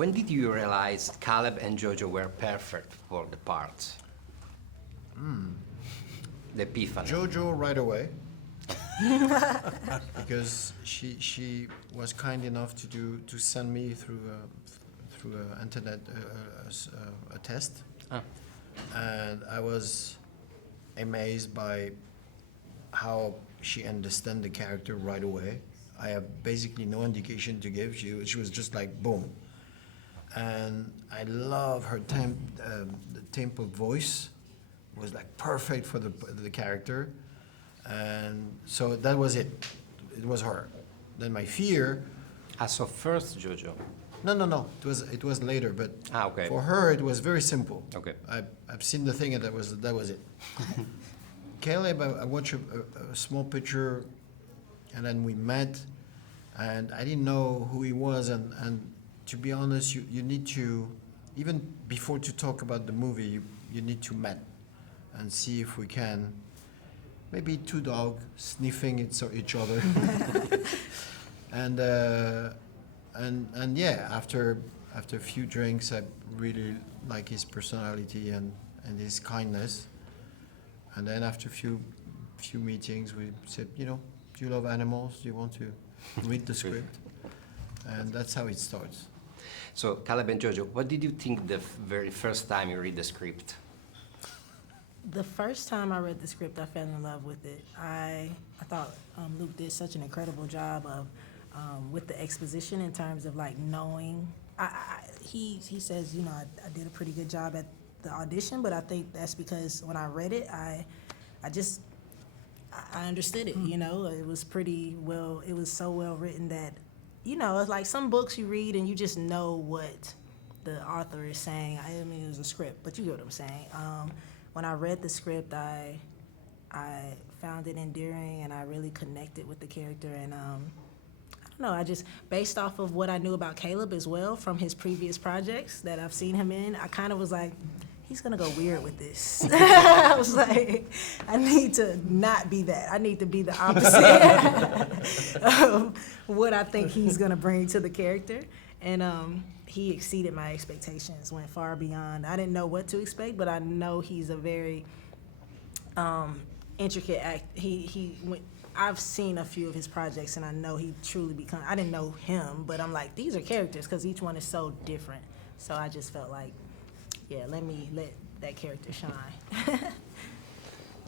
When did you realize Caleb and Jojo were perfect for the parts? The epiphany. Jojo right away, because she was kind enough to send me through internet a test, and I was amazed by how she understand the character right away. I have basically no indication to give. She was just like boom, and I love her the tempo voice was like perfect for the character, and so that was it. It was her. Then my fear. So first Jojo. No. It was later, but Okay. for her it was very simple. Okay. I've seen the thing, and that was it. Caleb, I watched a small picture, and then we met, and I didn't know who he was, and to be honest, you need to, even before to talk about the movie, you need to meet and see if we can, maybe two dogs sniffing each other, and yeah, after a few drinks, I really like his personality and his kindness. And then after a few meetings, we said, do you love animals? Do you want to read the script? And that's how it starts. So Caleb and Jojo, what did you think the very first time you read the script? The first time I read the script, I fell in love with it. I thought Luc did such an incredible job of with the exposition in terms of like knowing. He says, I did a pretty good job at the audition, but I think that's because when I read it, I understood it. It was pretty well. It was so well written that, it's like some books you read and you just know what the author is saying. I mean, it was a script, but you get what I'm saying. When I read the script, I found it endearing, and I really connected with the character. And I don't know, I just, based off of what I knew about Caleb as well from his previous projects that I've seen him in, I kind of was like, he's gonna go weird with this. I was like, I need to not be that. I need to be the opposite of what I think he's gonna bring to the character. And he exceeded my expectations, went far beyond. I didn't know what to expect, but I know he's a very intricate act. I've seen a few of his projects, and I know he truly becomes. I didn't know him, but I'm like, these are characters because each one is so different. So I just felt like, yeah, let that character shine.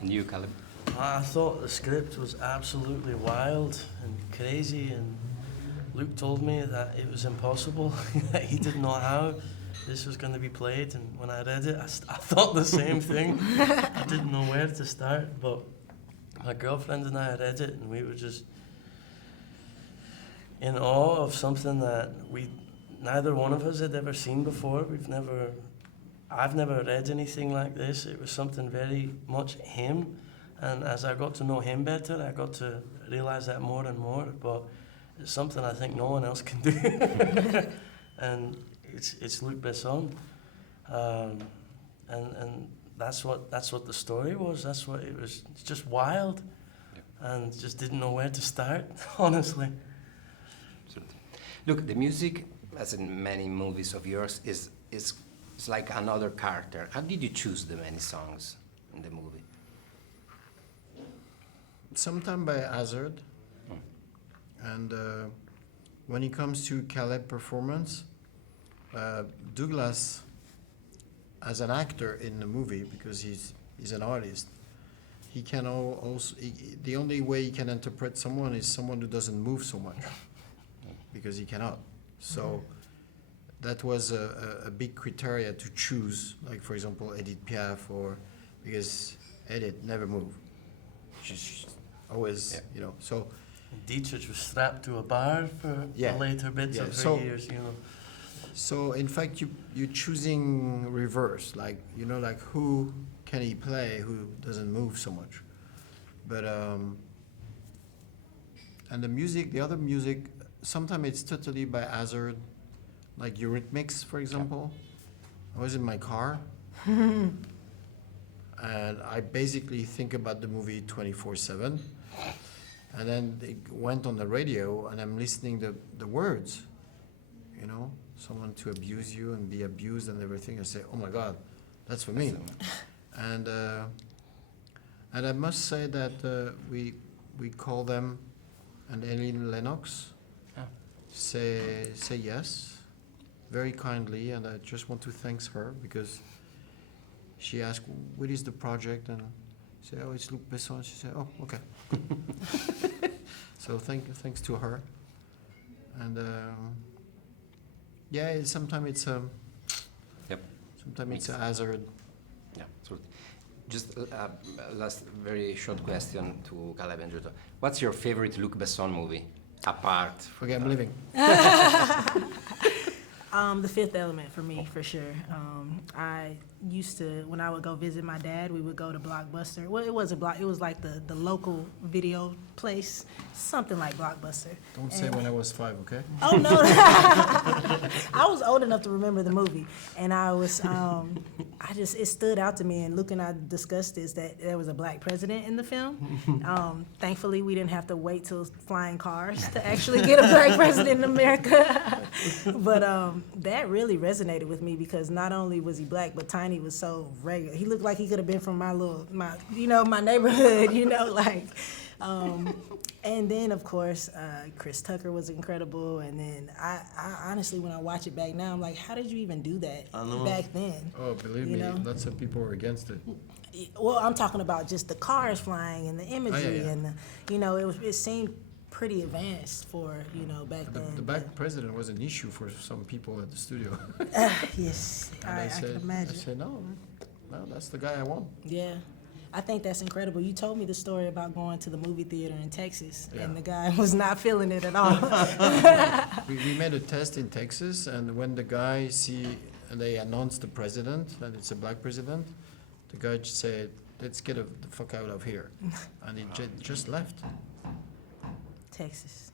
And you, Caleb? I thought the script was absolutely wild and crazy, and Luc told me that it was impossible, that he didn't know how this was going to be played, and when I read it, I thought the same thing. I didn't know where to start, but my girlfriend and I read it, and we were just in awe of something that neither one of us had ever seen before. I've never read anything like this. It was something very much him, and as I got to know him better, I got to realize that more and more, but it's something I think no one else can do. And it's Luc Besson, and that's what the story was. That's what it was. It's just wild, and just didn't know where to start, honestly. Absolutely. Look, the music, as in many movies of yours, is like another character. How did you choose the many songs in the movie? Sometimes by hazard, and when it comes to Caleb performance, Douglas, as an actor in the movie, because he's an artist, he can also the only way he can interpret someone is someone who doesn't move so much, because he cannot. So that was a big criteria to choose, like for example Edith Piaf, or because Edith never moved, she's always so. Dietrich was strapped to a bar for the later bits of her years, So in fact, you're choosing reverse, like who can he play, who doesn't move so much, but and the other music, sometimes it's totally by hazard, like Eurythmics, for example. I was in my car, and I basically think about the movie 24/7. And then they went on the radio, and I'm listening the words, you know, someone to abuse you and be abused and everything, I say, oh my God, that's for me. And I must say that we call them, and Eileen Lennox say yes, very kindly, and I just want to thank her because she asked, what is the project? And I say, oh, it's Luc Besson. She said, oh, okay. So thanks to her. And yeah, sometimes it's Yep. sometimes it's a hazard. Yeah, absolutely. Just last very short question to Caleb and Jojo. What's your favorite Luc Besson movie? Apart. Okay, I'm leaving. The Fifth Element for me, for sure. I used to, when I would go visit my dad, we would go to Blockbuster. Well, it wasn't Block, it was like the local video place, something like Blockbuster. Don't say when I was 5, okay? Oh, no. I was old enough to remember the movie. And I was, it stood out to me, and Luke and I discussed this, that there was a black president in the film. Thankfully, we didn't have to wait till flying cars to actually get a black president in America. But that really resonated with me because not only was he black, but Tiny was so regular. He looked like he could have been from my neighborhood, and then, of course, Chris Tucker was incredible. And then I honestly, when I watch it back now, I'm like, how did you even do that back then? Oh, believe me, lots of people were against it. Well, I'm talking about just the cars flying and the imagery, and it seemed pretty advanced for back then. The black president was an issue for some people at the studio. Yes, I can imagine. I said, no, that's the guy I want. Yeah. I think that's incredible. You told me the story about going to the movie theater in Texas, and the guy was not feeling it at all. We made a test in Texas, and when the guy they announced the president, and it's a black president, the guy just said, let's get the fuck out of here. And he just left. Texas,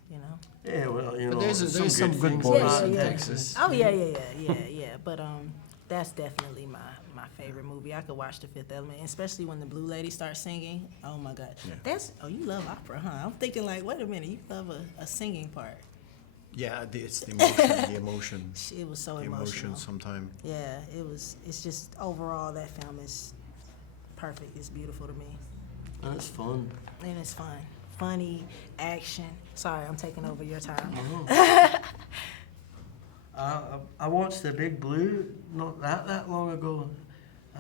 Yeah, well, But there's some good things boys about in yeah. Texas. Oh, yeah. But that's definitely my favorite movie. I could watch The Fifth Element, especially when the blue lady starts singing. Oh my God, you love opera, huh? I'm thinking like, wait a minute, you love a singing part. Yeah, it's the emotion. The emotion. It was so The emotional. emotion sometimes. Yeah, it's just overall that film is perfect. It's beautiful to me, And it's fun. and it's fun, funny, action. Sorry, I'm taking over your time. I watched The Big Blue not that long ago.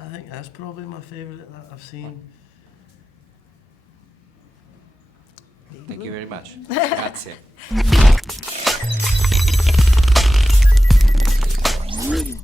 I think that's probably my favorite that I've seen. Thank you very much. Grazie.